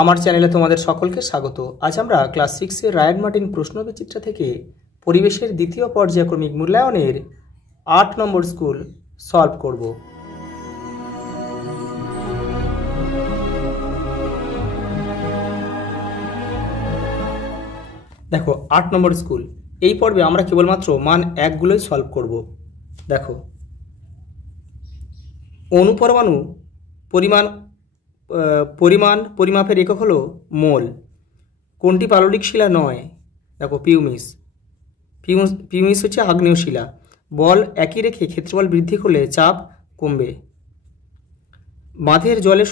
আমার চ্যানেলে তোমাদের সকলকে স্বাগত। আজ আমরা ক্লাস 6 এর রায়ান মার্টিন প্রশ্নবিচিত্রা থেকে পরিবেশের দ্বিতীয় পর্যায়ক্রমিক মূল্যায়নের 8 নম্বর স্কুল সলভ করব। দেখো 8 নম্বর স্কুল, এই পর্বে আমরা কেবলমাত্র মান 1 গুলোই সলভ করব। দেখো অণুপরমাণু পরিমাপের একক হলো মোল। কোনটি পাললিক শিলা নয়? দেখো পিউমিস হচ্ছে আগ্নেয় শিলা। বল একই রেখে ক্ষেত্রফল বৃদ্ধি করলে চাপ কমবে। বাঁধের জলে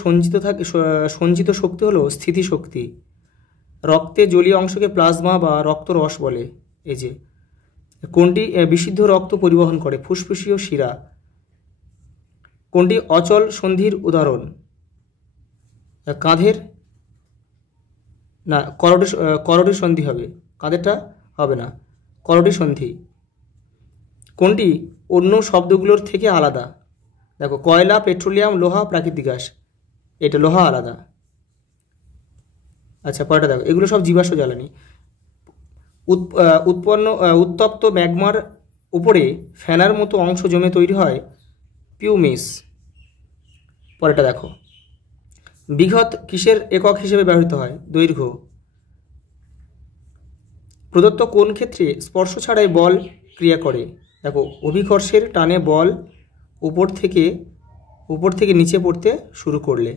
সঞ্চিত শক্তি হলো স্থিতিশক্তি। রক্তে জলীয় অংশকে প্লাজমা বা রক্তরস বলে। এই যে কোনটি বিশুদ্ধ রক্ত পরিবহন করে? ফুসফুসীয় শিরা। কোনটি অচল সন্ধির উদাহরণ? কাঁধের না, করডি সন্ধি হবে, কাঁধেরটা হবে না, করডি সন্ধি। কোনটি অন্য শব্দগুলোর থেকে আলাদা? দেখো কয়লা, পেট্রোলিয়াম, লোহা, প্রাকৃতিক গ্যাস। এটা লোহা আলাদা। আচ্ছা পরেরটা দেখো, এগুলো সব জীবাশ্ম জ্বালানি। উত্তপ্ত ম্যাগমার উপরে ফেনার মতো অংশ জমে তৈরি হয় পিউমিস। পরেরটা দেখো, বিঘত কিসের একক হিসেবে ব্যবহৃত হয়? দৈর্ঘ্য। প্রদত্ত কোন ক্ষেত্রে স্পর্শ ছাড়াই বল ক্রিয়া করে? দেখো অভিকর্ষের টানে বল উপর থেকে নিচে পড়তে শুরু করলে।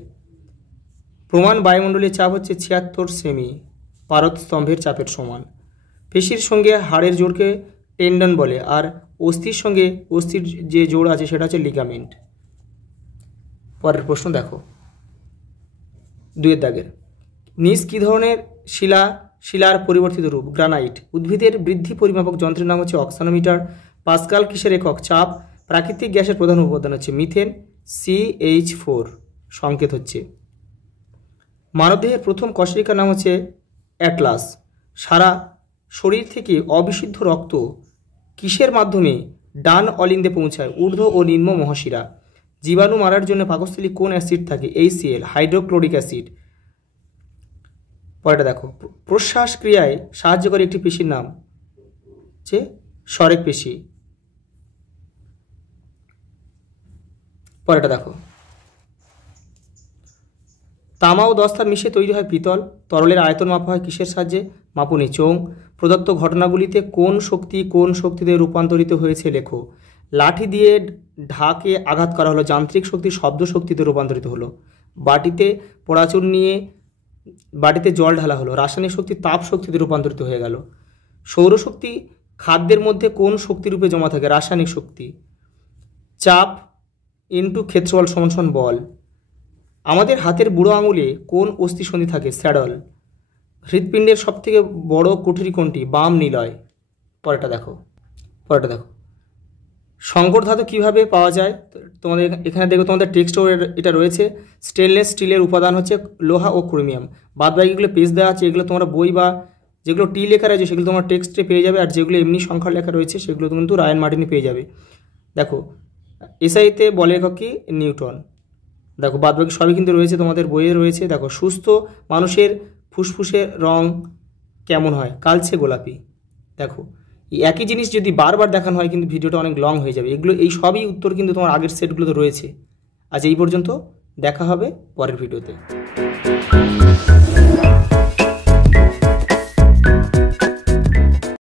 প্রমাণ বায়ুমণ্ডলীয় চাপ হচ্ছে 76 সেমি, পারদ স্তম্ভের চাপের সমান। পেশির সঙ্গে হাড়ের জোড়কে টেন্ডন বলে, আর অস্থির সঙ্গে অস্থির যে জোড় আছে সেটা হচ্ছে লিগামেন্ট। পরের প্রশ্ন দেখো 2 দাগের, নিজ কী ধরনের শিলার পরিবর্তিত রূপ? গ্রানাইট। উদ্ভিদের বৃদ্ধি পরিমাপক যন্ত্রের নাম হচ্ছে অক্সানোমিটার। পাস্কাল কিসের একক? চাপ। প্রাকৃতিক গ্যাসের প্রধান উপাদান হচ্ছে মিথেন, CH4 সংকেত হচ্ছে। মানবদেহের প্রথম কশেরিকার নাম হচ্ছে অ্যাটলাস। সারা শরীর থেকে অবিশুদ্ধ রক্ত কিসের মাধ্যমে ডান অলিন্দে পৌঁছায়? ঊর্ধ্ব ও নিম্ন মহাশিরা। জীবাণু মারার জন্য পাকস্থলী কোন অ্যাসিড থাকে? HCl, hydrochloric acid. পরেরটা দেখো, প্রশ্বাস ক্রিয়ায় সাহায্যকারী একটি পেশির নাম হচ্ছে সরেক পেশি। পরেরটা দেখো, তামা ও দস্তার মিশে তৈরি হয় পিতল। তরলের আয়তন মাপা হয় কিসের সাহায্যে? মাপুনি চোং। প্রদত্ত ঘটনাগুলিতে কোন শক্তিতে রূপান্তরিত হয়েছে লেখো। লাঠি দিয়ে ঢাকে আঘাত করা হলো, যান্ত্রিক শক্তি শব্দ শক্তিতে রূপান্তরিত হলো। বাটিতে জল ঢালা হলো, রাসায়নিক শক্তি তাপ শক্তিতে রূপান্তরিত হয়ে গেল। সৌরশক্তি খাদ্যের মধ্যে কোন শক্তিরূপে জমা থাকে? রাসায়নিক শক্তি। চাপ ইন্টু ক্ষেত্রফল সমান বল। আমাদের হাতের বুড়ো আঙুলে কোন অস্থিসন্ধি থাকে? স্যাডল। হৃৎপিণ্ডের সবথেকে বড় কুঠুরি কোনটি? বাম নিলয়। পরেরটা দেখো, সংকর ধাতু কিভাবে পাওয়া যায়? তোমাদের এখানে দেখো, তোমাদের টেক্সটও এটা রয়েছে। স্টেনলেস স্টিলের উপাদান হচ্ছে লোহা ও ক্রোমিয়াম। বাদবাকিগুলো পেজ দেওয়া আছে, এগুলো তোমরা বই বা যেগুলো টি লেখা রয়েছে সেগুলো তোমার টেক্সটে পেয়ে যাবে, আর যেগুলো এমনি সংখ্যার লেখা রয়েছে সেগুলো কিন্তু রায়ান মার্টিনে পেয়ে যাবে। দেখো এসআইতে বলের একক কি? নিউটন। দেখো বাদবাকি সবই কিন্তু রয়েছে, তোমাদের বইয়ে রয়েছে। দেখো সুস্থ মানুষের ফুসফুসের রং কেমন হয়? কালচে গোলাপি। দেখো একই জিনিস যদি বারবার দেখানো হয় কিন্তু ভিডিওটা অনেক লং হয়ে যাবে। এই সবই উত্তর কিন্তু তোমার আগের সেটগুলোতে রয়েছে। আজ এই পর্যন্ত, দেখা হবে পরের ভিডিওতে।